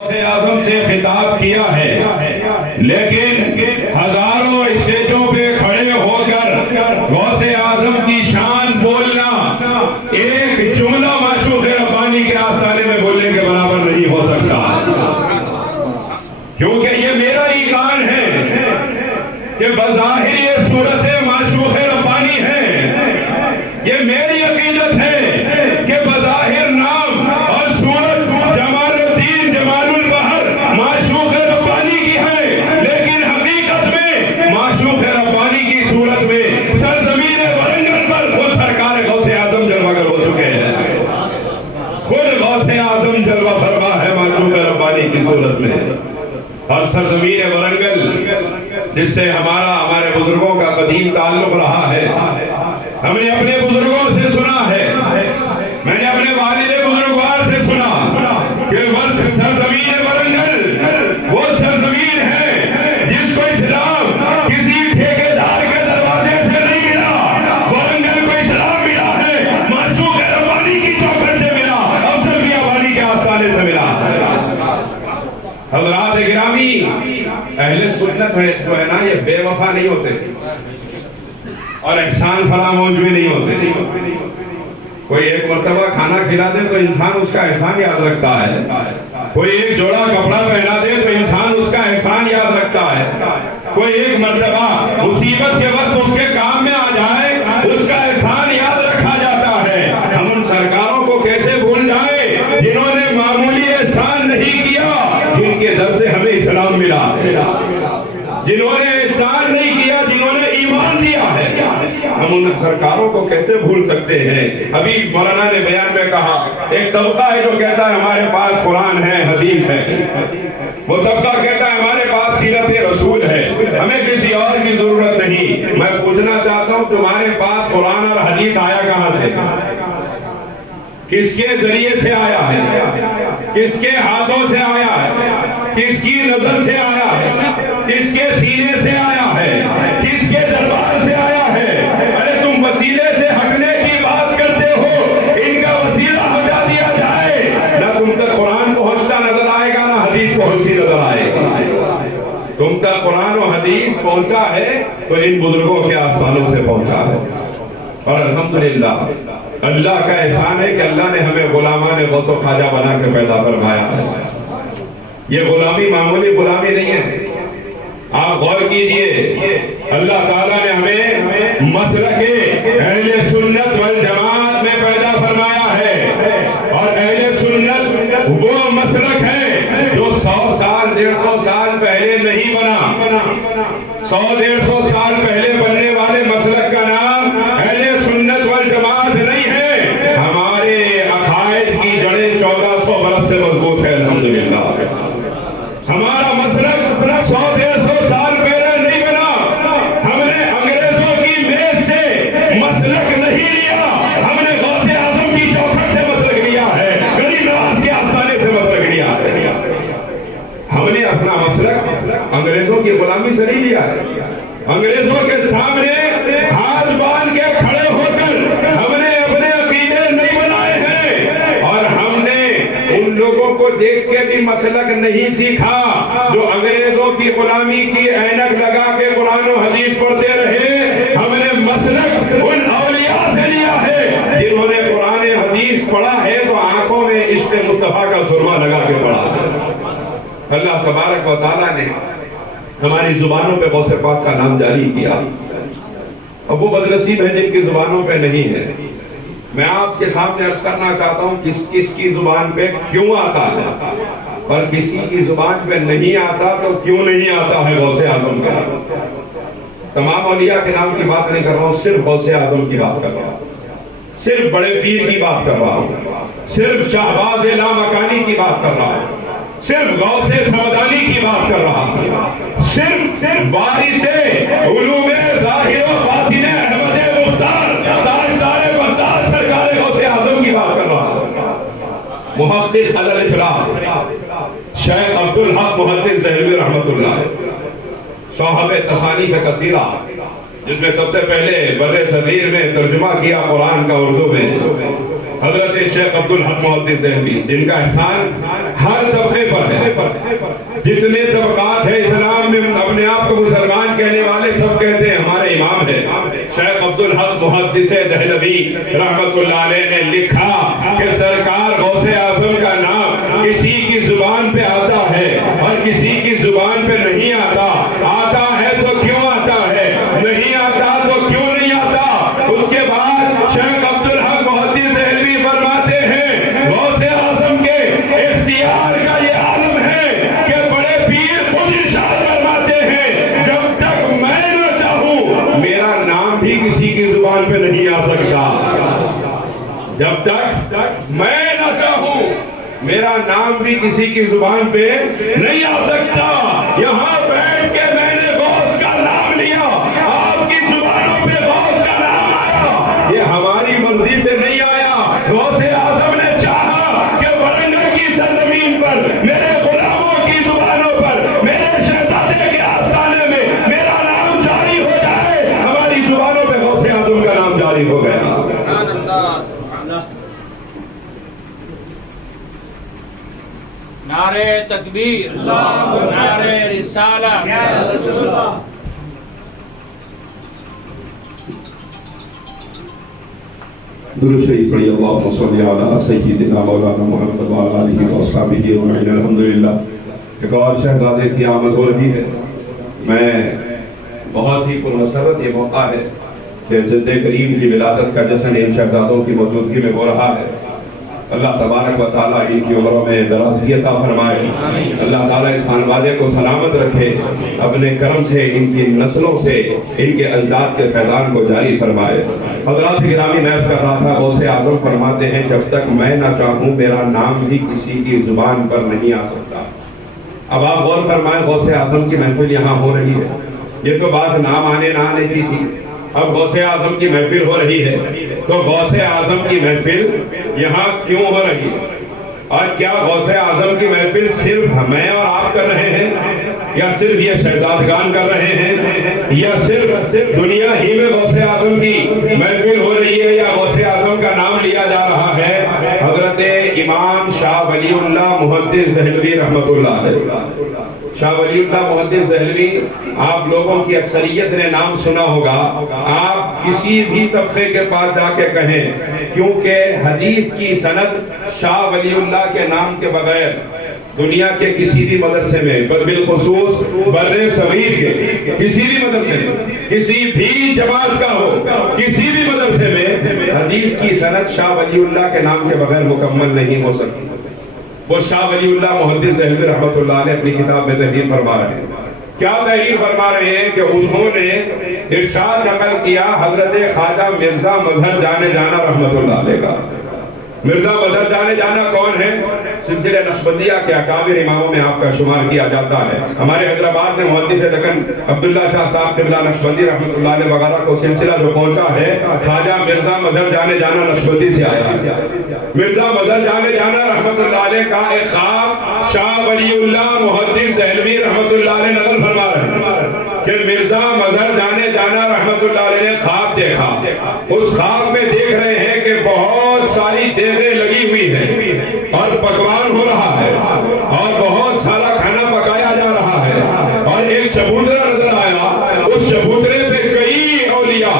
اعظم سے خطاب کیا ہے، لیکن ہزاروں اسٹیجوں پہ کھڑے ہو کر غوث اعظم کی شان بولنا ایک جملہ معشوق ربانی کے آستانے میں بولنے کے برابر نہیں ہو سکتا، کیونکہ یہ میرا ایمان ہے کہ بظاہر یہ صورت معشوق ربانی ہے، یہ میری عقیدت ہے کہ بظاہر نام اور صورت جمال الدین جمال البحر معشوق ربانی کی ہے، لیکن حقیقت میں معشوق ربانی کی صورت میں سرزمین ورنگل پر خود سرکار غوث اعظم جلوہ گر ہو چکے ہیں، خود غوث اعظم جلوہ فرما ہے معشوق ربانی کی صورت میں۔ اور سرزمین ورنگل جس سے ہمارے بزرگوں کا قدیم تعلق رہا ہے، ہم نے اپنے بزرگوں سے سنا ہے، میں نے اپنے والد بزرگوار سے سنا کہ سرزمین ورنگل وہ سرزمین ہے جس کو اسلام کسی ٹھیکیدار کے دروازے سے نہیں ملا، ورنگل کو اسلام ملا ہے معشوق ربانی کی چوکھٹ سے ملا، افضل میاں والی کے آستانے سے ملا۔ حضرات گرامی، اہل سنت جو ہے نا، یہ بے وفا نہیں ہوتے اور احسان فراموش بھی نہیں ہوتے۔ کوئی ایک مرتبہ کھانا کھلا دے تو انسان اس کا احسان یاد رکھتا ہے، کوئی ایک جوڑا کپڑا پہنا دے تو انسان اس کا احسان یاد رکھتا ہے، کوئی ایک مرتبہ مصیبت کے وقت اس کے کام میں آ جائے اس کا احسان یاد رکھا جاتا ہے۔ ہم ان سرکاروں کو کیسے بھول جائیں جنہوں نے معمولی احسان نہیں کیا، جن کے در سے ہمیں اسلام ملا، جنہوں نے احسان نہیں کیا، جنہوں نے ایمان دیا ہے، ہم ان سرکاروں کو کیسے بھول سکتے ہیں؟ ابھی مولانا نے بیان میں کہا ایک طبقہ ہے جو کہتا ہے ہمارے پاس قرآن ہے، حدیث ہے، وہ طبقہ کہتا ہے ہمارے پاس سیرت رسول ہے، ہمیں کسی اور کی ضرورت نہیں۔ میں پوچھنا چاہتا ہوں تمہارے پاس قرآن اور حدیث آیا کہاں سے؟ کس کے ذریعے سے آیا ہے؟ کس کے ہاتھوں سے آیا ہے؟ کس کی نظر سے آیا ہے؟ کس کے سینے سے آیا ہے؟ کس کے دربار سے آیا ہے؟ ارے تم وسیلے سے ہٹنے کی بات کرتے ہو، ان کا وسیلہ ہٹا دیا جائے، نہ تم تک قرآن پہنچتا نظر آئے گا نہ حدیث پہنچتی نظر آئے گا۔ تم تک قرآن و حدیث پہنچا ہے تو ان بزرگوں کے آستانوں سے پہنچا ہے، اور الحمدللہ اللہ کا احسان ہے کہ اللہ نے ہمیں غلامان غوث و خواجہ بنا کے پیدا فرمایا ہے۔ یہ غلامی معمولی غلامی نہیں ہے، آپ غور کیجئے، اللہ تعالیٰ نے ہمیں مسلک اہل سنت والجماعت میں پیدا فرمایا ہے، اور اہل سنت وہ مسلک ہے جو 100 سال 150 سال پہلے نہیں بنا، 100-150 سال پہلے بننے والے مسلک کا نام اہل سنت والجماعت نہیں ہے، ہمارے عقائد کی جڑیں 1400 برس سے مضبوط ہے الحمدللہ۔ ہمارا مسلک 100-150 سال پہلے نہیں بنا، ہم نے انگریزوں کی میز سے مسلک نہیں لیا، ہم نے غوث اعظم کی چوکھٹ سے مسلک لیا ہے، غریب نواز کے آستانے سے مسلک لیا ہے۔ ہم نے اپنا مسلک انگریزوں کی غلامی سے نہیں لیا ہے، انگریزوں کے سامنے ہاتھ باندھ کے کھڑے ہو کر ہم نے اپنے عقیدے نہیں بنائے ہیں، اور ہم نے ان لوگوں کو دیکھ کے بھی مسلک نہیں سیکھا جو انگریزوں کی غلامی کی اینک لگا کے قرآن و حدیث پڑھتے رہے۔ ہم نے مسلک ان اولیاء سے لیا ہے جنہوں نے قرآن حدیث پڑھا ہے تو آنکھوں میں عشق مصطفیٰ کا سرما لگا کے پڑھا ہے۔ اللہ تبارک و تعالیٰ نے ہماری زبانوں پہ غوث پاک کا نام جاری کیا، اب وہ بدنصیب ہے جن کی زبانوں پہ نہیں ہے۔ میں آپ کے سامنے عرض کرنا چاہتا ہوں کس کس کی زبان پہ کیوں آتا ہے، اور کسی کی زبان پہ نہیں آتا تو کیوں نہیں آتا ہے غوث اعظم کا۔ تمام اولیاء کے نام کی بات نہیں کر رہا ہوں، صرف غوث اعظم کی بات کر رہا ہوں، صرف بڑے پیر کی بات کر رہا ہوں، صرف شہباز لامکانی کی بات کر رہا ہوں، صرف غوث سمدانی کی بات کر رہا ہوں، صرف وارث علوم ظاہر و باطن احمد مختار تاجدار بغداد سرکار غوث اعظم کی بات کر رہا ہوں، محقق الافراح شیخ عبدالحق محدث دہلوی رحمۃ اللہ، صاحب تصانیف کثیرہ، جس میں سب سے پہلے بر صغیر میں ترجمہ کیا قرآن کا اردو میں، حضرت شیخ عبدالحق محدث دہلوی، جن کا احسان ہر طبقے پر ہے، جتنے طبقات ہیں اسلام میں اپنے آپ کو مسلمان کہنے والے سب کہتے ہیں ہمارے امام ہے۔ شیخ عبدالحق محدث دہلوی رحمت اللہ علیہ نے لکھا کہ سرکار غوث اعظم کا نام کسی کی زبان پہ آتا ہے اور کسی کی زبان پہ نہیں آتا۔ آتا ہے تو کیوں آتا ہے، نہیں آتا تو کیوں نہیں آتا۔ اس کے بعد شیخ عبدالحق محدث دہلوی فرماتے ہیں غوث اعظم کے اختیار کا یہ عالم ہے کہ بڑے پیر خود ارشاد فرماتے ہیں جب تک میں نہ چاہوں میرا نام بھی کسی کی زبان پہ نہیں آ سکتا۔ جب تک میں نہ چاہوں میرا نام بھی کسی کی زبان پہ نہیں آ سکتا۔ یہاں بیٹھ کے میں نے غوث کا نام لیا، آپ کی زبانوں پہ غوث کا نام آیا، یہ ہماری مرضی سے نہیں آیا۔ غوث اعظم نے چاہا کہ ورنگر کی سرزمین پر میرے غلاموں کی زبانوں پر میرے شہزادے کے آستانے میں میرا نام جاری ہو جائے، ہماری زبانوں پہ غوث اعظم کا نام جاری ہو گیا۔ نعرہ تکبیر، نعرہ رسالہ۔ درود شریف پڑھیے، اللہم صلی علی سیدنا مولانا محمد وعلی آلہ وصحبہ اجمعین۔ الحمدللہ ایک اور شہزادے کی آمد ہو رہی ہے۔ میں بہت ہی پرمسرت یہ موقع ہے کہ جد کریم کی ولادت کا جشن ان شہزادوں کی موجودگی میں ہو رہا ہے۔ اللہ تبارک و تعالیٰ ان کی عمروں میں درازی عطا فرمائے، اللہ تعالیٰ اس خانوادے کو سلامت رکھے، اپنے کرم سے ان کی نسلوں سے ان کے اجداد کے فیضان کو جاری فرمائے۔ حضرات گرامی، میں عرض کر رہا تھا غوث اعظم فرماتے ہیں جب تک میں نہ چاہوں میرا نام بھی کسی کی زبان پر نہیں آ سکتا۔ اب آپ غور فرمائیں، غوث اعظم کی محفل یہاں ہو رہی ہے، یہ تو بات نام آنے نہ آنے کی تھی، اب غوث اعظم کی محفل ہو رہی ہے، تو غوث اعظم کی محفل یہاں کیوں ہو رہی ہے؟ اور کیا غوث اعظم کی محفل صرف میں اور آپ کر رہے ہیں، یا صرف یہ شہزادگان کر رہے ہیں، یا صرف دنیا ہی میں غوث اعظم کی محفل ہو رہی ہے، یا غوث اعظم کا نام لیا جا رہا ہے؟ حضرت امام شاہ ولی اللہ محدث دہلوی رحمت اللہ علیہ، شاہ ولی اللہ محدث دہلوی آپ لوگوں کی اکثریت نے نام سنا ہوگا۔ آپ کسی بھی طبقے کے پاس جا کے کہیں، کیونکہ حدیث کی سند شاہ ولی اللہ کے نام کے بغیر دنیا کے کسی بھی مدرسے میں، بالخصوص بر صغیر کے کسی بھی مدرسے میں، کسی بھی جماعت کا ہو، کسی بھی مدرسے میں حدیث کی سند شاہ ولی اللہ کے نام کے بغیر مکمل نہیں ہو سکتی۔ وہ شاہ ولی اللہ محدث دہلوی رحمت اللہ علیہ اپنی کتاب میں تحریر فرما رہے ہیں۔ کیا تحریر فرما رہے ہیں کہ انہوں نے ارشاد نقل کیا حضرت خواجہ مرزا مظہر جانے جانا رحمت اللہ علیہ کا۔ مرزا مظہر جانے جانا کون ہے؟ سلسلہ نقشبندیہ کے اکابر اماموں میں آپ کا شمار کیا جاتا ہے۔ ہمارے حیدرآباد میں محدث دکن عبداللہ شاہ صاحب قبلہ نقشبندی رحمت اللہ علیہ وغیرہ کو سلسلہ جو پہنچا ہے، خواجہ مرزا مظہر جانے جانا نقشبندی سے آیا ہے۔ مرزا مظہر جانے جانا رحمت اللہ علیہ کا ایک خواب شاہ ولی اللہ محدث دہلوی رحمت اللہ علیہ نقل فرما رہے ہیں کہ مرزا مظہر جانے جانا رحمت اللہ علیہ نے خواب دیکھا۔ اس خواب میں دیکھ رہے ہیں کہ بہت ساری دیگیں لگی ہوئی ہیں اور پکوان ہو رہا ہے اور بہت سارا کھانا پکایا جا رہا ہے، اور ایک چبوترا نظر آیا، اس چبوترے پہ کئی اولیاء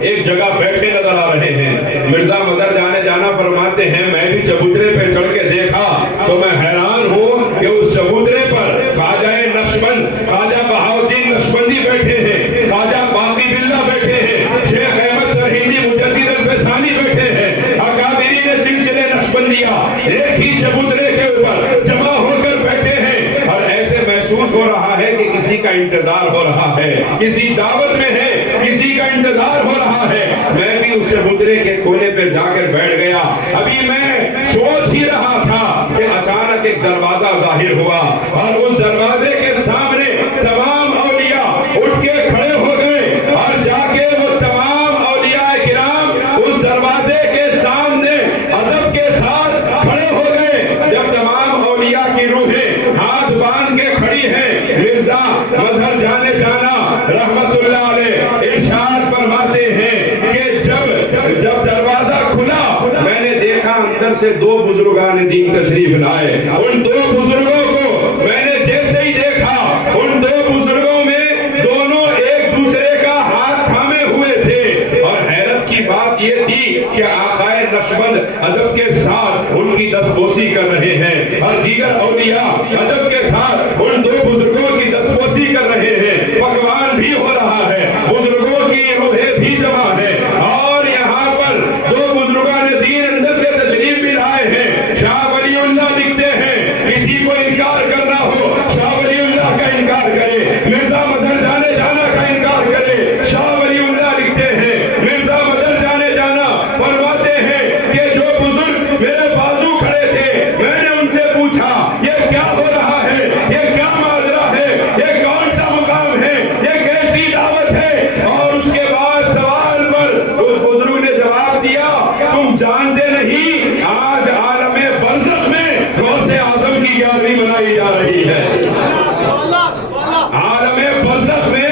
ایک جگہ بیٹھے نظر آ رہے ہیں۔ مرزا مظہر جانے جانا فرماتے ہیں میں بھی چبوترے پہ چڑھ کے دیکھا تو میں حیران ہوں کہ اس چبوترے پر خواجہ نقشبند، خواجہ بہاؤالدین نقشبندی بیٹھے ہیں، خواجہ باقی باللہ بیٹھے ہیں، شیخ احمد سرہندی مجدد الفسانی بیٹھے ہیں، اکابرین سلسلہ نقشبندیہ ایک ہی چبوترے کے اوپر جمع ہو کر بیٹھے ہیں، اور ایسے محسوس ہو رہا ہے کہ کسی کا انتظار ہو رہا ہے، کسی دعوت میں ہے، کسی کا انتظار ہو رہا ہے۔ میں بھی اس چبوترے کے کونے پہ جا کر بیٹھ گیا۔ ابھی میں سوچ ہی رہا تھا کہ اچانک ایک دروازہ ظاہر ہوا، اور اس دروازے کے سامنے تمام اولیاء اٹھ کے کھڑے ہو گئے، اور جا کے وہ تمام اولیاء کرام اس دروازے کے سامنے ادب کے ساتھ کھڑے ہو گئے۔ جب تمام اولیاء کی روحیں ہاتھ باندھ کے کھڑی ہیں، مرزا مظہر جانے جانا رحمت اللہ علیہ ارشاد فرماتے ہیں کہ جب دروازہ کھلا میں نے دیکھا اندر سے دو بزرگان دین تشریف لائے۔ ان دو بزرگوں کو میں نے اولیاء ادب کے ساتھ ان دو بزرگوں کی دستبوسی کر رہے ہیں، پکوان بھی ہو رہا ہے، بزرگوں کی روحیں بھی جمع ہے، اور یہاں پر دو بزرگان دین اندر سے تشریف بھی لائے ہیں۔ شاہ ولی اللہ لکھتے ہیں کسی کو انکار کرنا ہو شاہ ولی اللہ کا انکار کرے، مرزا مدر جانے جانا کا انکار کرے، شاہ ولی اللہ لکھتے ہیں مرزا مدر جانے جانا فرماتے ہیں کہ جو بزرگ میرے بازو کھڑے تھے میں نے ان سے پوچھا یہ کیا ہو رہا ہے، یہ کیا ماجرا ہے، یہ کون سا مقام ہے، یہ کیسی دعوت ہے، اور اس کے بعد سوال پر اس بزرگ نے جواب دیا تم جانتے نہیں آج عالم برزخ میں غوث اعظم کی 11ویں منائی جا رہی ہے۔ عالم برزخ میں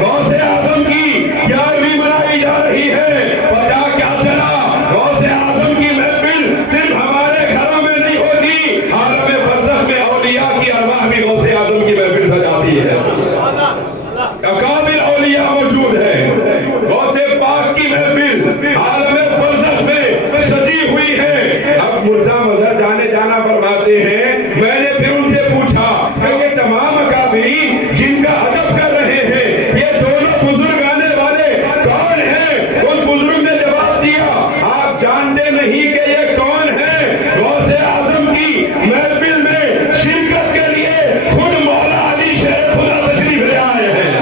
غوث اعظم کی 11ویں منائی جا رہی ہے۔ پتا کیا چلا غوث اعظم کی محفل صرف ہمارے گھروں میں نہیں ہوتی، عالم برزخ میں اولیاء کی ارواح بھی غوث اعظم کی محفل سجاتی ہے، اکابر اولیاء موجود ہے، غوث پاک کی محفل عالم برزخ میں سجی ہوئی ہے۔ اب مرزا مظہر جانے جانا فرماتے ہیں میں نے پھر ان سے پوچھا کہ یہ تمام اکابرین جن کا ادب کر رہے ہیں یہ دونوں بزرگ آنے والے کون ہیں؟ اس بزرگ نے جواب دیا آپ جانتے نہیں کہ یہ کون ہے؟ غوث اعظم کی محفل میں شرکت کے لیے خود مولا علی شیر خدا تشریف لے آئے ہیں،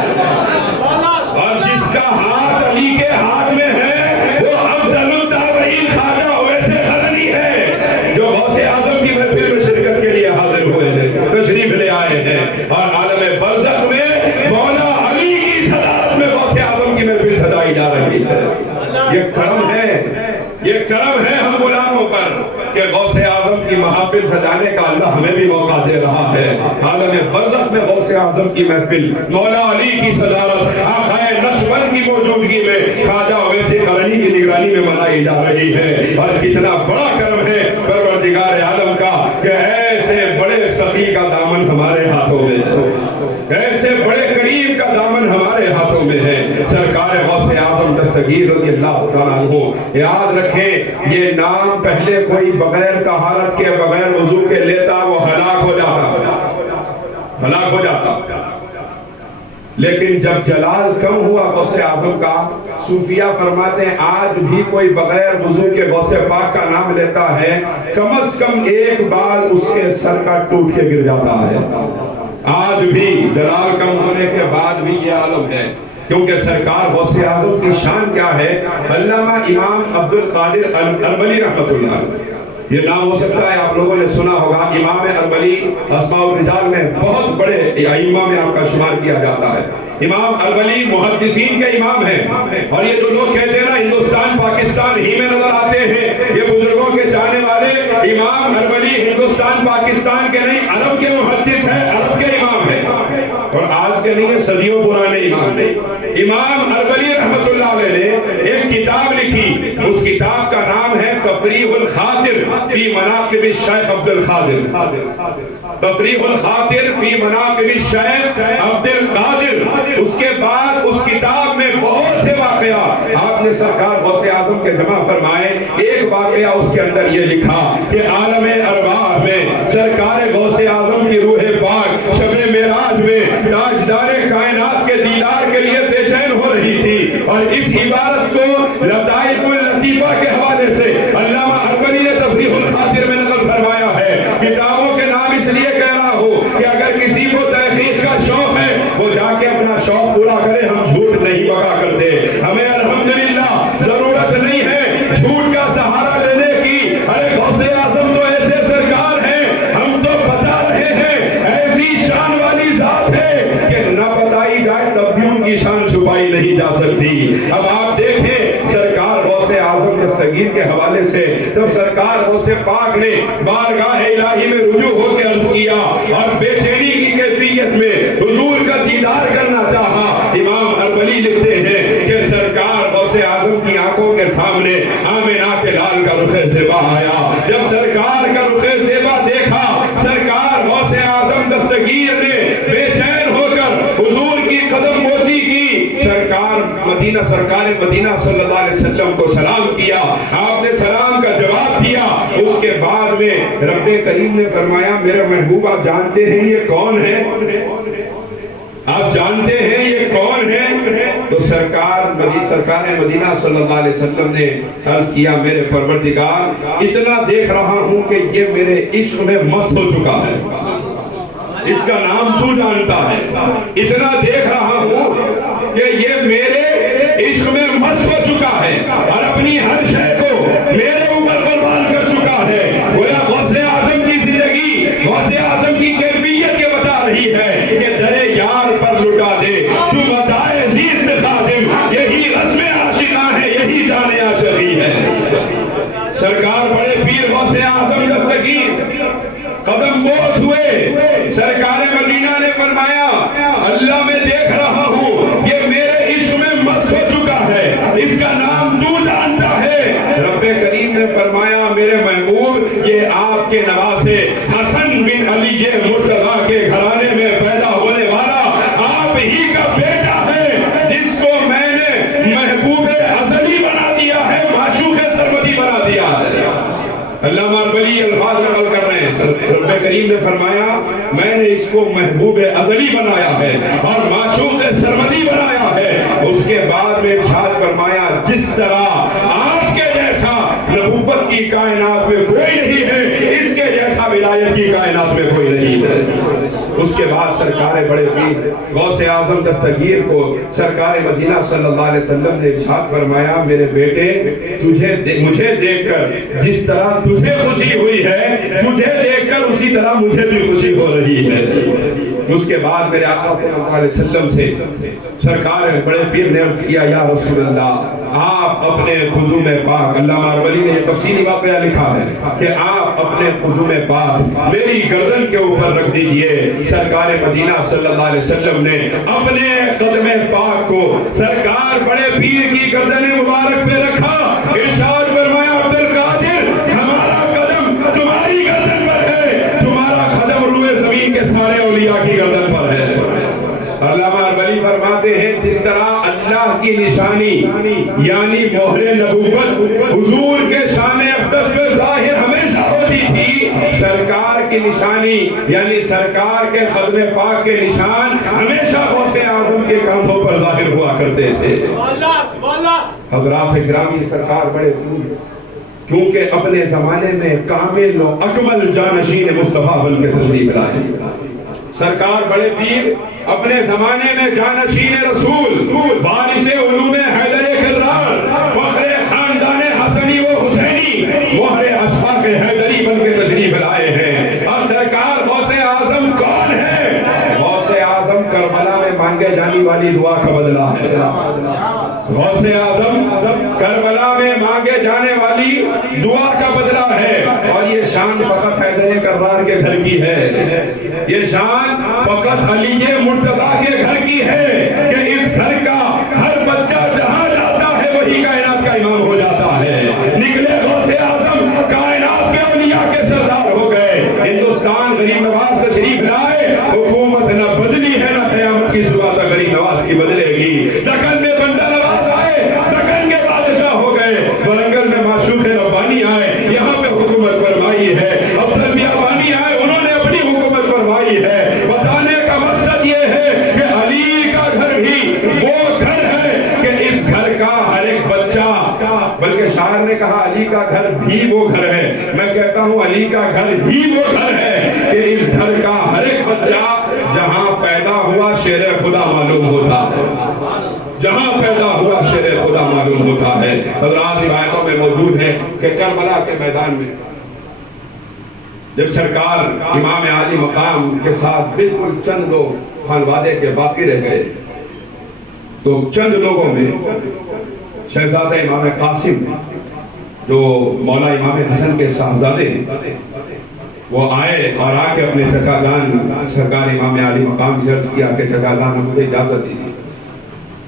اور جس کا ہاتھ علی کے ہاتھ میں ہے وہ افضل التابعین خواجہ اویس قرنی ہے، جو غوث اعظم کی محفل میں شرکت کے لیے حاضر ہوئے ہیں، تشریف لے آئے ہیں، اور عالم برزخ میں مولا علی کی صدارت میں غوث اعظم کی محفل سجائی جا رہی ہے۔ یہ کرم ہے، یہ کرم ہے ہم غلاموں پر کہ غوث اعظم کی محافل سجانے کا اللہ ہمیں بھی موقع دے رہا ہے۔ عالم برزخ میں غوث اعظم کی محفل مولا علی کی صدارت آقائے نقشبند کی موجودگی میں خواجہ اویس قرنی کی نگرانی میں منائی جا رہی ہے، اور کتنا بڑا کرم ہے پروردگار عالم کا کہ ایسے بڑے سخی کا دامن ہمارے ہاتھوں میں ہے، ایسے بڑے کریم کا دامن ہمارے ہاتھوں میں ہے۔ سرکار غوث اعظم دستگیر رضی اللہ تعالیٰ عنہ، یاد رکھیں یہ نام پہلے کوئی بغیر طہارت کے بغیر وضو کے لیتا وہ ہلاک ہو جاتا، لیکن جب جلال کم ہوا غوث اعظم کا، صوفیہ فرماتے ہیں آج بھی کوئی بغیر وضو کے غوث پاک کا نام لیتا ہے کم از کم ایک بال اس کے سر کا ٹوٹ کے گر جاتا ہے۔ آج بھی جلال کم ہونے کے بعد بھی یہ عالم ہے، کیونکہ سرکار غوث اعظم کی شان کیا ہے۔ علامہ امام عبد القادر اربلی رحمۃ اللہ علیہ، یہ نام ہو سکتا ہے آپ لوگوں نے سنا ہوگا، امام اربلی اسماء الرجال میں بہت بڑے ائمہ میں آپ کا شمار کیا جاتا ہے۔ امام اربلی محدثین کے امام ہیں، اور یہ جو لوگ کہتے ہیں نا ہندوستان پاکستان ہی میں نظر آتے ہیں، یہ بزرگوں کے چاہنے والے امام اربلی ہندوستان پاکستان کے نہیں عرب کے محدث ہیں، عرب کے امام ہیں، اور آج کے نہیں صدیوں پرانے امام ہیں۔ امام اربلی رحمۃ اللہ علیہ نے ایک کتاب لکھی، اس کتاب کا نام ہے تفریح الخاطر فی مناقب الشیخ عبد القادر، تفریح الخاطر فی مناقب الشیخ عبد القادر۔ اس کے بعد اس کتاب میں بہت سے واقعات آپ نے سرکار غوث اعظم کے جمع فرمائے۔ ایک واقعہ اس کے اندر یہ لکھا کہ عالم ارواح میں سرکار غوث اعظم کی روح پاک شب معراج میں تاجدار کائنات کے دیدار کے لیے بے چین ہو رہی تھی، اور اس عبارت کو لطائف اللطیفہ کے حوالے سے علامہ اربلی نے تفریح الخاطر میں نقل فرمایا ہے۔ کتابوں کے نام اس لیے کہہ رہا ہوں کہ اگر کسی کو تحقیق کا شوق ہے وہ جا کے اپنا شوق پورا کرے، ہم جھوٹ نہیں بکا کرتے، ہمیں الحمدللہ ضرورت نہیں ہے جھوٹ کا سہارا لینے کی۔ ارے غوث اعظم تو ایسے سرکار ہیں، ہم تو بتا رہے ہیں ایسی شان والی ذات ہے کہ نہ بتائی جائے تب بھی ان کی شان چھپائی نہیں جا سکتی۔ اب آپ دیکھیں سرکار غوث اعظم دستگیر کے حوالے سے جب سرکار غوث پاک نے بارگاہ الہی میں رجوع ہو کے عرض کیا اور بے چینی کی کیفیت میں حضور کا دیدار کرنا چاہا، امام اربلی لکھتے ہیں کہ سرکار غوث اعظم کی آنکھوں کے سامنے آمنہ کے لال کا رخ زیبا آیا۔ جب سرکار کا رخ زیبا دیکھا، سرکار غوث اعظم دستگیر نے بے چین ہو کر حضور کی قدم بوسی کی، سرکار مدینہ صلی اللہ علیہ وسلم کو سلام کیا، آپ نے سلام کا جواب دیا۔ اس کے بعد میں رب کریم نے فرمایا میرے محبوب آپ جانتے ہیں یہ کون ہے؟ آپ جانتے ہیں یہ کون ہے؟ تو سرکار مدینہ صلی اللہ علیہ وسلم نے عرض کیا میرے پروردگار اتنا دیکھ رہا ہوں کہ یہ میرے عشق میں مست ہو چکا ہے، اس کا نام تو جانتا ہے، اتنا دیکھ رہا ہوں کہ یہ میرے عشق میں مست ہو چکا ہے اور اپنی ہر شے کو میرے اوپر قربان کر چکا ہے۔ گویا غوث اعظم کی زندگی غوث اعظم کی کیفیت یہ بتا رہی ہے کہ درے یار پر لٹا دے تو بتائے عزیز سے خادم، یہی رسم عاشقاں ہے، یہی جان عاشقی ہے۔ سرکار بڑے پیر غوث اعظم دستگیر قدم بوس ہوئے، سرکار مدینہ نے فرمایا اللہ میں دیکھ رہا ہوں یہ میرے عشق میں مست ہو چکا ہے، اس کا نام تو جانتا ہے۔ رب کریم نے فرمایا میرے محبوب یہ آپ کے نواسے حسن بن علی مرتضیٰ کے گھرانے میں پیدا ہونے والا آپ ہی کا بیٹا ہے، جس کو میں نے محبوب ازلی بنا دیا ہے، معشوق سرمدی بنا دیا ہے۔ اللہ ماربلی الفاظ نقل کر رہے ہیں، رب کریم نے فرمایا میں نے اس کو محبوب ازلی بنایا ہے اور معشوق سرمدی بنایا ہے۔ اس کے بعد میں ارشاد فرمایا جس طرح آپ کے جیسا نبوت کی کائنات میں کوئی نہیں ہے، اس کے جیسا ولایت کی کائنات میں کوئی نہیں ہے۔ اس کے بعد سرکار بڑے پیر غوث اعظم دستگیر کو سرکار مدینہ صلی اللہ علیہ وسلم نے ارشاد فرمایا میرے بیٹے مجھے دیکھ کر جس طرح تجھے خوشی ہوئی ہے، تجھے دیکھ کر اسی طرح مجھے بھی خوشی ہو رہی ہے۔ اس کے بعد میرے آقا صلی اللہ علیہ وسلم سے سرکار بڑے پیر نے عرض کیا یا رسول اللہ آپ اپنے قدوم پاک، علامہ اربلی نے یہ تفصیلی واقعہ لکھا ہے کہ آپ اپنے قدوم پاک میری گردن کے اوپر رکھ دیجئے۔ سرکار مدینہ صلی اللہ علیہ وسلم نے اپنے قدم پاک کو سرکار بڑے پیر کی گردن مبارک پہ رکھا، ارشاد فرمایا عبد القادر ہمارا قدم تمہاری گردن پر ہے، تمہارا قدم روئے زمین کے سارے اولیاء کی گردن پر ہے۔ علامہ اربلی فرماتے ہیں جس طرح اللہ کی نشانی یعنی مہر نبوت حضور کے شان اقدس پہ ظاہر ہمیشہ ہوتی تھی، سرکار کی نشانی یعنی سرکار کے قدم پاک کے نشان ہمیشہ غوث اعظم کے کاندھوں پر ظاہر ہوا کرتے تھے۔ حضرات گرامی سرکار بڑے کیونکہ اپنے زمانے میں کامل و اکمل جانشین مصطفیٰ بن کے تشریف لائے۔ سرکار بڑے پیر اپنے زمانے میں جانشین رسول، وارث علوم حیدر کرار، فخر خاندان حسنی و حسینی، مہر اشفاق حیدری بن کے تشریف لائے ہیں۔ اب سرکار غوث اعظم کون ہے؟ غوث اعظم کربلا میں مانگے جانے والی دعا کا بدلہ ہے۔ غوث اعظم کربلا میں مانگے جانے والی دعا کا بدلہ ہے، اور یہ شان فقط حیدر کرار کے گھر کی ہے، یہ شان فقط علی مرتضیٰ کے گھر کی ہے کہ اس گھر کا ہر بچہ جہاں جاتا ہے وہی کائنات کا امام ہو جاتا ہے۔ نکلے غوث اعظم کائنات کے اولیاء کے سردار ہو گئے۔ ہندوستان غریب نواز تشریف لائے، حکومت نہ بدلی ہے نہ قیامت کی صبح تک غریب نواز کی بدلے گی۔ دکن میں بندہ نواز آئے، دکن کے بادشاہ ہو گئے، ورنگل میں معشوق ربانی آئے، یہاں پہ حکومت فرمائی ہے۔ افضل بیابانی آئے، انہوں نے اپنی حکومت فرمائی ہے۔ بتانے کا مقصد یہ ہے کہ علی کا گھر بھی وہ گھر ہے کہ اس گھر کا ہر ایک بچہ، بلکہ شاعر نے کہا علی کا گھر بھی وہ گھر ہے، میں کہتا ہوں علی کا گھر ہی وہ گھر ہے کہ اس گھر کا ہر ایک بچہ جہاں پیدا ہوا شیر خدا معلوم ہوتا ہے، جہاں پیدا ہوا شیر خدا معلوم ہوتا ہے۔ حضرات روایتوں میں موجود ہے کہ کربلا کے میدان میں جب سرکار امام عالی مقام کے ساتھ بالکل چند لوگ خانوادے کے باقی رہ گئے تو چند لوگوں میں شہزادہ امام قاسم جو مولا امام حسن کے صاحبزادے ہیں وہ آئے اور آ کے اپنے چچا جان سرکار امام عالی مقام سے عرض کیا کہ چچا جان مجھے اجازت دیجیے،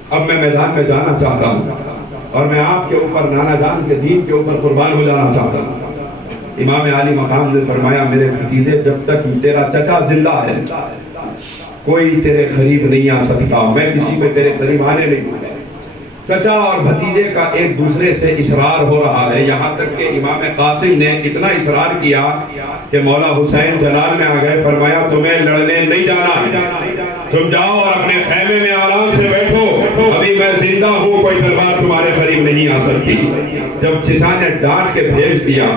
اب میں میدان میں جانا چاہتا ہوں اور میں آپ کے اوپر نانا جان کے دین کے اوپر قربان ہو جانا چاہتا ہوں۔ امام عالی مقام نے فرمایا میرے بھتیجے جب تک تیرا چچا زندہ ہے کوئی تیرے قریب نہیں آ سکتا، میں کسی پہ تیرے قریب آنے نہیں دوں گا۔ چچا اور بھتیجے کا ایک دوسرے سے اصرار ہو رہا ہے، یہاں تک کہ امام قاسم نے اتنا اصرار کیا کہ مولا حسین جلال میں آ گئے، فرمایا تمہیں لڑنے نہیں جانا، تم جاؤ اور اپنے خیمے میں آرام سے بیٹھو، ابھی میں زندہ ہوں، کوئی تلوار تمہارے قریب نہیں آ سکتی۔ جب چچا نے ڈانٹ کے بھیج دیا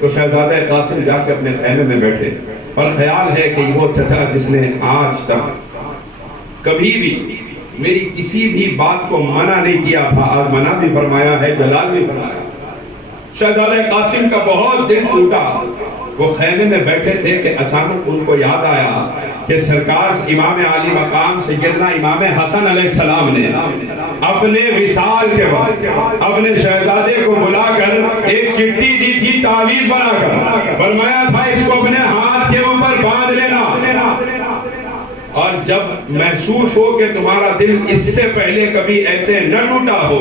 تو شہزادہ قاسم جا کے اپنے خیمے میں بیٹھے، اور خیال ہے کہ وہ چچا جس نے آج تک کبھی بھی میری کسی بھی بات کو منع نہیں کیا تھا، آج منع بھی فرمایا ہے، جلال بھی فرمایا۔ شہزادہ قاسم کا بہت دل ٹوٹا، وہ خیمے میں بیٹھے تھے کہ اچانک ان کو یاد آیا کہ سرکار امام عالی مقام سیدنا امام حسن علیہ السلام نے اپنے وصال کے وقت اپنے شہزادے کو بلا کر ایک چٹھی دی تھی تعویذ بنا کر، فرمایا تھا اس کو اپنے ہاتھ کے اوپر باندھ لینا، اور جب محسوس ہو کہ تمہارا دل اس سے پہلے کبھی ایسے نہ ٹوٹا ہو،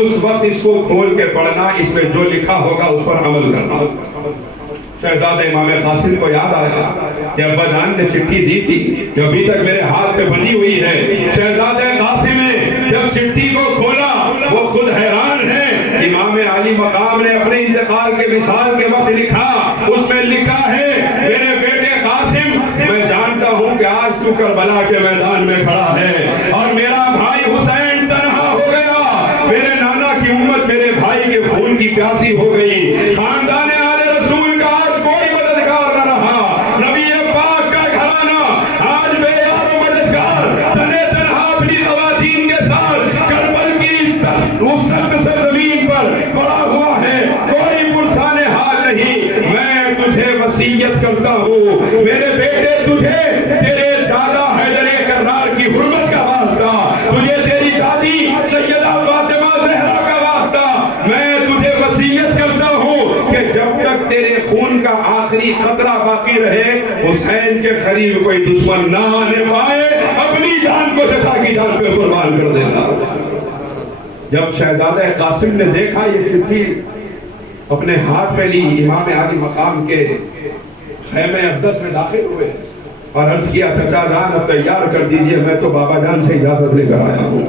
اس وقت اس کو کھول کے پڑھنا، اس میں جو لکھا ہوگا اس پر عمل کرنا۔ شہزادہ امام قاسم کو یاد آیا کہ ابا جان نے چٹھی دی تھی جو ابھی تک میرے ہاتھ پہ بنی ہوئی ہے۔ شہزادہ قاسم نے جب چٹھی کو کھولا وہ خود حیران ہے، امام عالی مقام نے اپنے انتقال کے وصال کے وقت لکھا، اس میں لکھا ہے میرے بیٹے قاسم، میں جانتا ہوں کہ آج تو کربلا کے میدان میں کھڑا ہے اور میرا بھائی حسین تنہا ہو گیا، میرے نانا کی امت میرے بھائی کے خون کی پیاسی ہو گئی، خاندان آل رسول کا آج کوئی مددگار نہ رہا، نبی پاک کا گھرانہ آج بے یار و مددگار تنے تنہا اپنی خواتین کے ساتھ کربل کی اس سخت سرزمین پر پڑا ہوا ہے، کوئی پرسان حال نہیں۔ میں تجھے وصیت کرتا ہوں میرے بیٹے، تجھے تیرے دادا حیدر کرار کی حرمت کا واسطہ، تجھے تیری دادی سیدہ فاطمہ زہرا کا واسطہ، میں تجھے وصیت کرتا ہوں کہ جب تک تیرے خون کا آخری قطرہ باقی رہے حسین کے قریب کوئی دشمن نہ آنے پائے، اپنی جان کو چچا کی جان پہ قربان کر دینا۔ جب شہزادہ قاسم نے دیکھا یہ چٹھی اپنے ہاتھ پہ لی، امام عالی مقام کے خیمہ اقدس میں داخل ہوئے اور عرض کیا چچا جان اب تیار کر دیجئے، میں تو بابا جان سے اجازت لے کر آیا ہوں،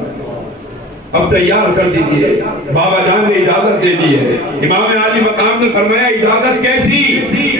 اب تیار کر دیجئے۔ بابا جان نے اجازت دے دی ہے۔ امام عالی مقام نے فرمایا اجازت کیسی؟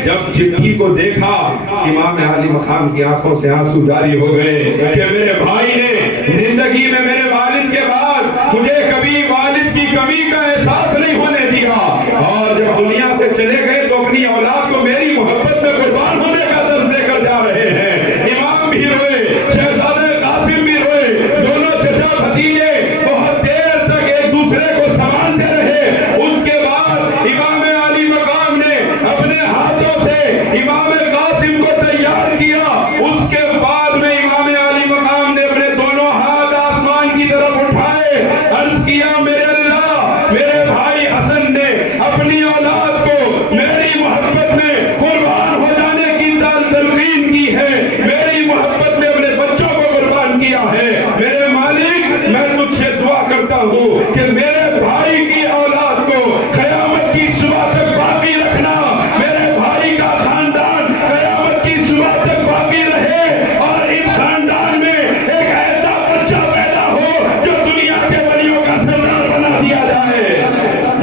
جب چٹھی کو دیکھا امام عالی مقام کی آنکھوں سے آنسو جاری ہو گئے کہ میرے بھائی نے زندگی میں میرے والد کے بعد مجھے کبھی والد کی کمی کا احساس نہیں ہونے دیا، اور جب دنیا سے چلے گئے تو اپنی اولاد کو میری محبت میں قربان ہونے کا درس دے کر جا رہے ہیں۔ امام بھی روئے، شہزادہ قاسم بھی روئے، دونوں چچا بھتیجے بہت دیر تک ایک دوسرے کو سنبھالتے رہے۔ اس کے بعد امام عالی مقام نے اپنے ہاتھوں سے امام قاسم کو تیار کیا، اس کے بعد میں امام عالی مقام نے اپنے دونوں ہاتھ آسمان کی طرف اٹھائے، عرض کیا میرے اللہ، میرے بھائی حسن نے اپنی اولاد کو میری محبت میں قربان ہو جانے کی تلقین کی ہے، میری محبت میں اپنے بچوں کو قربان کیا ہے، میرے مالک میں تجھ سے دعا کرتا ہوں کہ میرے بھائی کی اولاد کو قیامت کی صبح تک باقی رکھنا، میرے بھائی کا خاندان قیامت کی صبح تک باقی رہے، اور اس خاندان میں ایک ایسا بچہ پیدا ہو جو دنیا کے ولیوں کا سردار بنا دیا جائے۔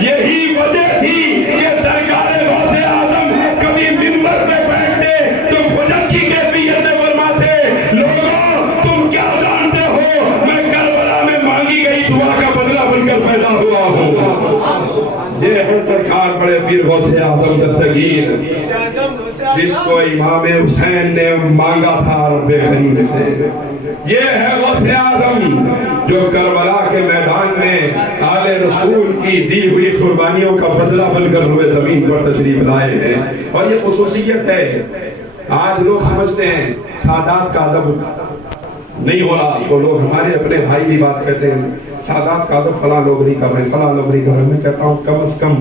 یہی وجہ تھی کہ سرکار غوث اعظم کبھی منبر پہ بیٹھتے تو فجر کی کیفیت میں فرماتے لوگوں تم کیا جانتے ہو، میں کربلا میں مانگی گئی دعا کا بدلہ بن کر پیدا ہوا ہوں۔ یہ ہے سرکار بڑے پیر غوث اعظم دستگیر، جس کو امام حسین نے مانگا تھا رب کریم سے۔ یہ ہے غوث اعظم جو کربلا کے میدان میں آل رسول کی دی ہوئی قربانیوں کا بدلہ بن کر روئے زمین پر تشریف لائے ہیں، اور یہ خصوصیت ہے۔ آج لوگ سمجھتے ہیں سادات کا ادب نہیں ہو رہا تو لوگ ہمارے اپنے بھائی بھی بات کہتے ہیں سادات کا ادب فلاں لوگ نہیں کر رہے، فلاں لوگ نہیں کر رہے۔ میں کہتا ہوں کم از کم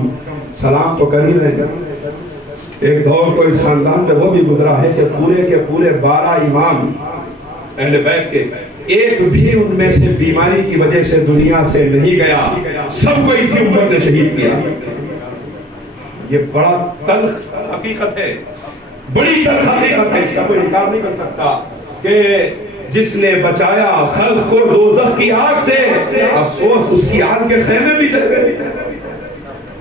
سلام تو کر ہی رہے۔ ایک دور کو اس خاندان میں وہ بھی گزرا ہے کہ پورے کے پورے 12 امام اہل بیت کے ایک بھی ان میں سے بیماری کی وجہ سے دنیا سے نہیں گیا، سب کو اسی امت نے شہید کیا۔ یہ بڑا تلخ حقیقت ہے، بڑی تلخ حقیقت ہے، اس کا کوئی انکار نہیں کر سکتا کہ جس نے بچایا خلق کو دوزخ کی آگ سے، افسوس اس کی آگ کے خیمے بھی جل گئے۔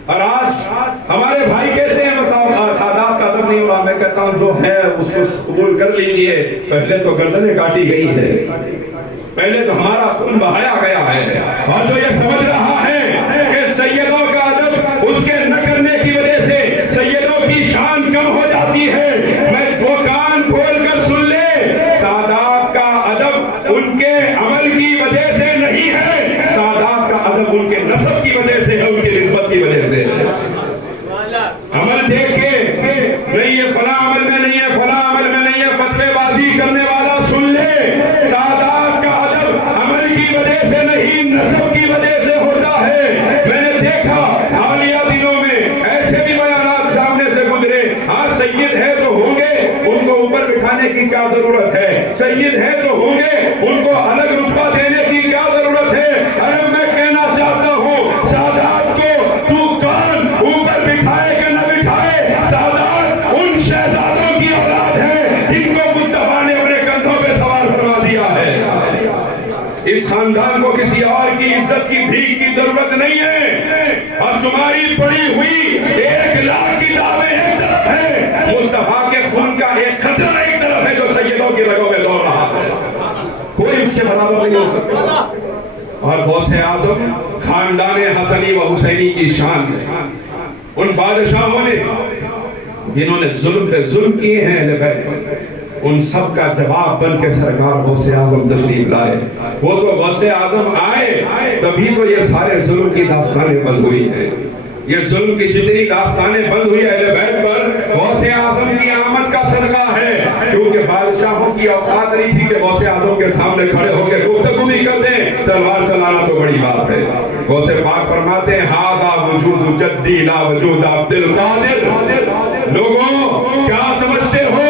اور آج ہمارے بھائی کہتے ہیں سادات کا ادب نہیں ہوا، میں کہتا ہوں جو ہے اس کو قبول کر لیجئے، پہلے تو گردنیں کاٹی گئی ہے، پہلے تو ہمارا خون بہایا گیا ہے، اور جو یہ سمجھ رہا ہے کہ سیدوں کا ادب اس کے نہ کرنے کی وجہ سے سیدوں کی شان کم ہو جاتی ہے، میں وہ کان کھول کر سن لے، سادات کا ادب ان کے عمل کی وجہ سے نہیں ہے، سادات کا ادب ان کے نسب کی وجہ سے ہے، ان کی نسبت کی وجہ سے ہے۔ عمل دیکھ کے نہیں یہ فلاں عمل میں نہیں ہے، فلاں عمل میں نہیں ہے، فتوے بازی کرنے والا سن لے، سادات کا ادب عمل کی وجہ سے نہیں نسب کی وجہ سے ہوتا ہے۔ میں نے دیکھا حالیہ دنوں میں ایسے بھی بیانات سامنے سے گزرے، ہاں سید ہے تو ہوں گے، ان کو اوپر بٹھانے کی کیا ضرورت ہے، سید ہے تو ہوں گے، ان کو الگ رتبہ دینے کی کیا ضرورت ہے۔ ارے میں کہنا چاہتا ہوں سادات کو تو کون اوپر بٹھائے کہ نہ بٹھائے، سادات ان شہزادوں کی اولاد ہے جن کو مصطفیٰ نے اپنے کندھوں پہ سوار فرما دیا ہے۔ اس خاندان کو کسی اور کی عزت کی بھیک کی ضرورت نہیں ہے، اور تمہاری پڑی ہوئی 1,00,000 کتابیں ایک طرف ہے، مصطفیٰ کے خون کا ایک خطرہ ایک طرف ہے جو سیدوں کی رگوں میں دوڑ رہا ہے، کوئی اس کے برابر نہیں ہو سکتا۔ اور غوث اعظم خاندان حسنی و حسینی کی شان ہے، ان بادشاہوں نے جنہوں نے ظلم پہ ظلم کیے ہیں اہل بیت پر، ان سب کا جواب بن کے سرکار غوث اعظم تشریف لائے۔ وہ تو غوث اعظم آئے تبھی تو یہ سارے ظلم کی داستانیں بند ہوئی ہیں، یہ ظلم کی جتنی داستانیں بند ہوئی اہل بیت پر غوث اعظم کی آمد کا صدقہ ہے، کیونکہ بادشاہوں کی اوقات نہیں تھی کہ غوث اعظم کے سامنے کھڑے ہو کے گفتگو بھی کر دیں، تلوار چلانا تو بڑی بات ہے۔ غوث پاک فرماتے ہیں ہاذا وجود جدی لا وجود عبد القادر، لوگوں کیا سمجھتے ہو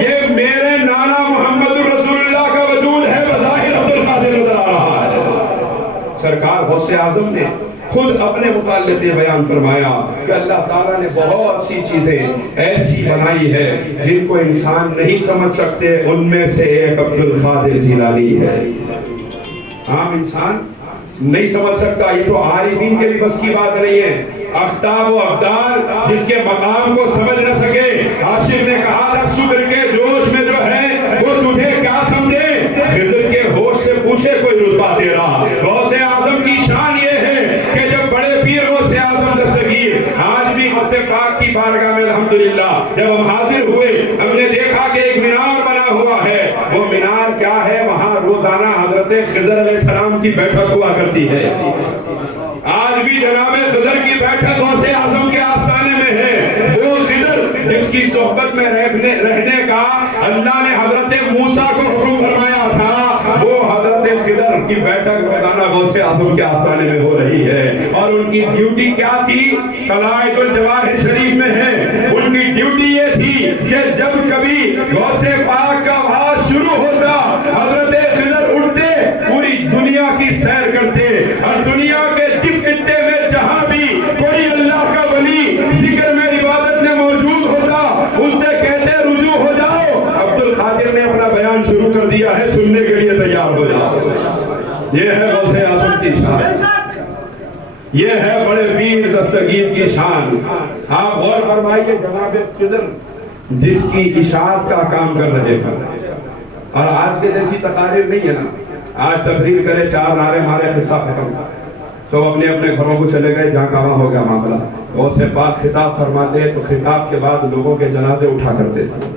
یہ میرے نانا محمد رسول اللہ کا وجود ہے، بظاہر عبد القادر نظر آ رہا ہے۔ سرکار غوث اعظم نے خود اپنے متعلق یہ بیان فرمایا کہ اللہ تعالیٰ نے بہت سی چیزیں ایسی بنائی ہے جن کو انسان نہیں سمجھ سکتے، ان میں سے ایک عبد القادر جیلانی ہے۔ عام انسان نہیں سمجھ سکتا، یہ تو عارفین کے بھی بس کی بات نہیں ہے۔ افتاب و ابدال جس کے مقام کو سمجھ نہ سکے، عاشق نے کہا تھا صبر کے جوش میں جو ہے وہ تجھے کیا سمجھے، خضر کے ہوش سے پوچھے کوئی رتبہ تیرا۔ غوث اعظم کی شان یہ ہے کہ جب بڑے پیر غوث اعظم دستگیر آج بھی غوث پاک کی بارگاہ میں الحمدللہ جب ہم حاضر ہوئے، ہم نے دیکھا کہ ایک مینار بنا ہوا ہے، وہ مینار کیا ہے، وہاں روزانہ حضرت خضر علیہ السلام کی بیٹھک ہوا کرتی ہے۔ آج بھی جناب خضر کی بیٹھک غوث اعظم کے آستانے میں ہے، وہ خضر جس کی صحبت میں رہنے کا اللہ نے حضرت موسیٰ کو حکم فرمایا تھا، وہ حضرت خضر کی بیٹھک روزانہ غوث اعظم کے آستانے میں ہو رہی ہے۔ اور ان کی ڈیوٹی کیا تھی، قلائد الجواہر شریف میں ہے، ان کی ڈیوٹی یہ تھی کہ جب کبھی غوث پاک کا آواز شروع ہوتا، حضرت خضر اٹھتے، پوری دنیا کی سیر کرتے، اور دنیا کے جس خطے میں جہاں بھی کوئی اللہ کا ولی ذکر میں عبادت میں موجود ہوتا، اس سے کہتے رجوع ہو جاؤ، عبد القادر نے اپنا بیان شروع کر دیا ہے، سننے کے لیے تیار ہو جاؤ۔ یہ ہے غوث اعظم کی شان، یہ ہے بڑے پیر دستگیر کی شان۔ آپ غور فرمائیے جناب خضر جس کی اشاعت کا کام کر رہے ہیں، اور آج کے جیسی تقاریر نہیں ہے نا، آج تقریر کرے، 4 نعرے مارے، قصہ ختم، سب اپنے اپنے گھروں کو چلے گئے، جہاں کہاں ہو گیا معاملہ۔ غوث پاک خطاب فرماتے تو خطاب کے بعد لوگوں کے جنازے اٹھا کرتے تھے،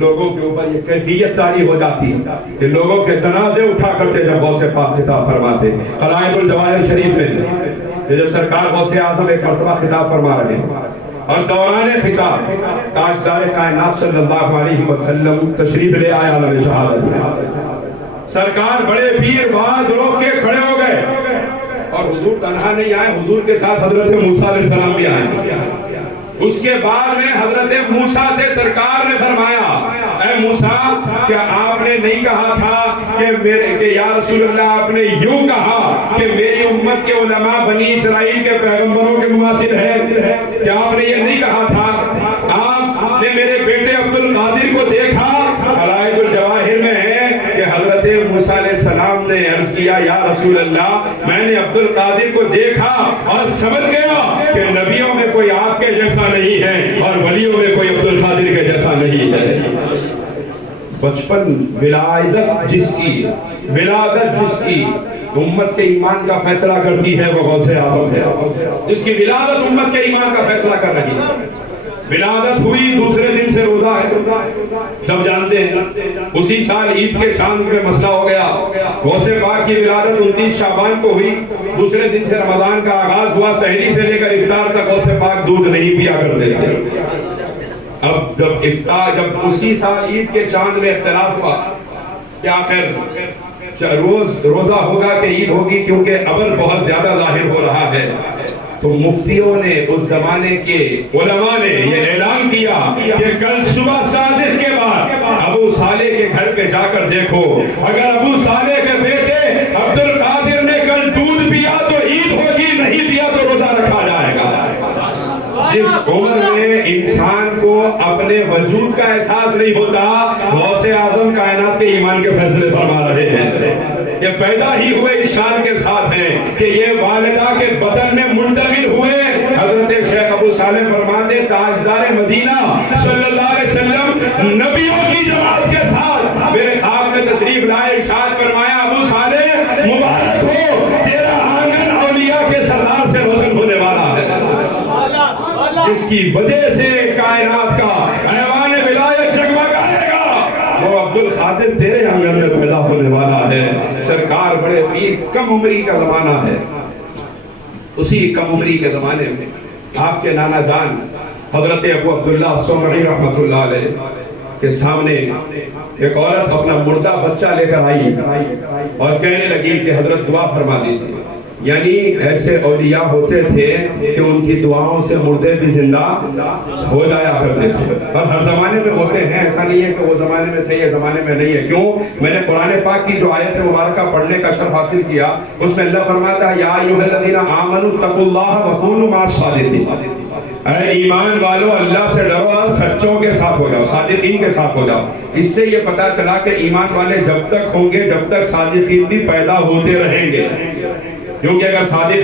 لوگوں کے اوپر یہ کیفیت طاری ہو جاتی کہ لوگوں کے جنازے اٹھا کرتے جب غوث پاک خطاب فرماتے۔ قلائد الجواہر شریف میں جب سرکار غوث اعظم ایک مرتبہ خطاب فرما رہے ہیں، اور دوران خطاب تاجدار کائنات صلی اللہ علیہ وسلم تشریف لے آیا عالم شہادت، سرکار بڑے پیر باز روک کے کھڑے ہو گئے، اور حضور تنہا نہیں آئے، حضور کے ساتھ حضرت موسیٰ علیہ السلام بھی آئے۔ اس کے بعد میں حضرت موسیٰ سے سرکار نے فرمایا، اے موسیٰ کیا آپ نے نہیں کہا تھا کہ یا رسول اللہ آپ نے یوں کہا کہ میری امت کے علماء بنی اسرائیل کے پیغمبروں کے مماثل ہیں، کیا آپ نے یہ نہیں کہا تھا؟ آپ نے میرے بیٹے عبد القادر کو دیکھا، قلائد الجواہر میں ہے کہ علیہ السلام نے عرض کیا یا رسول اللہ میں نے عبد القادر کو دیکھا اور سمجھ گیا کہ نبیوں میں کوئی آپ کے جیسا نہیں ہے اور ولیوں میں کوئی عبد القادر کے جیسا نہیں ہے. بچپن ولادت جس کی امت کے ایمان کا فیصلہ کرتی ہے وہ غوث اعظم ہے. جس کی ولادت امت کے ایمان کا فیصلہ کر رہی ہے. ولادت ہوئی دوسرے دن سے روزہ ہے, سب جانتے ہیں. اسی سال عید کے شام میں مسئلہ ہو گیا. غوث پاک کی ولادت 29 شعبان کو ہوئی. دوسرے دن سے رمضان کا آغاز ہوا. سحری سے لے کر افطار تک غوث پاک دودھ نہیں پیا کرتے تھے. اب جب اسی سال عید کے چاند میں اختلاف ہوا کہ آخر روزہ ہوگا کہ عید ہوگی, کیونکہ ابر بہت زیادہ ظاہر ہو رہا ہے, تو مفتیوں نے اس زمانے کے علماء نے یہ اعلان کیا کہ کل صبح سازش کے بعد ابو صالح کے گھر پہ جا کر دیکھو, اگر ابو صالح کے بیٹے عبد القادر نے کل دودھ پیا تو عید ہوگی, نہیں پیا تو روزہ رکھا جائے گا. جس عمر میں انسان کو اپنے وجود کا احساس نہیں ہوتا, غوث اعظم کائنات کے ایمان کے فیصلے فرما رہے ہیں. یہ پیدا ہی ہوئے اس شان کے ساتھ ہیں کہ یہ والدہ کے بدن میں منتقل ہوئے. حضرت شیخ ابو صالح فرماتے تاجدار مدینہ صلی اللہ علیہ وسلم نبیوں کی جماعت کے ساتھ میرے خواب میں تشریف لائے. ارشاد فرمایا ابو صالح مبارک ہو, تیرا آنگن اولیاء کے سردار سے روشن ہونے والا ہے, جس کی وجہ سے کائنات کا ایوان ولایت جگمگائے گا. وہ عبد القادر تیرے آنگن میں پیدا ہونے والا ہے. سرکار بڑے پیر, کم عمری کا زمانہ ہے. اسی کم عمری کے زمانے میں آپ کے نانا جان حضرت ابو عبداللہ الصومعی رحمۃ اللہ علیہ کے سامنے ایک عورت اپنا مردہ بچہ لے کر آئی اور کہنے لگی کہ حضرت دعا فرما دیجیے. یعنی ایسے اولیاء ہوتے تھے کہ ان کی دعاؤں سے مردے بھی زندہ ہو جایا کرتے تھے, اور ہر زمانے میں ہوتے ہیں. ایسا نہیں ہے کہ وہ زمانے میں تھے یہ زمانے میں نہیں ہے. کیوں؟ میں نے قرآن پاک کی جو آیت مبارکہ پڑھنے کا شرف حاصل کیا, اس میں اللہ فرماتا ہے یا ایھا الذین آمنوا اتقوا اللہ وکونوا مع الصادقین. اے ایمان والو اللہ سے ڈرو اور سچوں کے ساتھ ہو جاؤ, صادقین کے ساتھ ہو جاؤ. اس سے یہ پتا چلا کہ ایمان والے جب تک ہوں گے جب تک صادقین بھی پیدا ہوتے رہیں گے, کیونکہ اگر صادق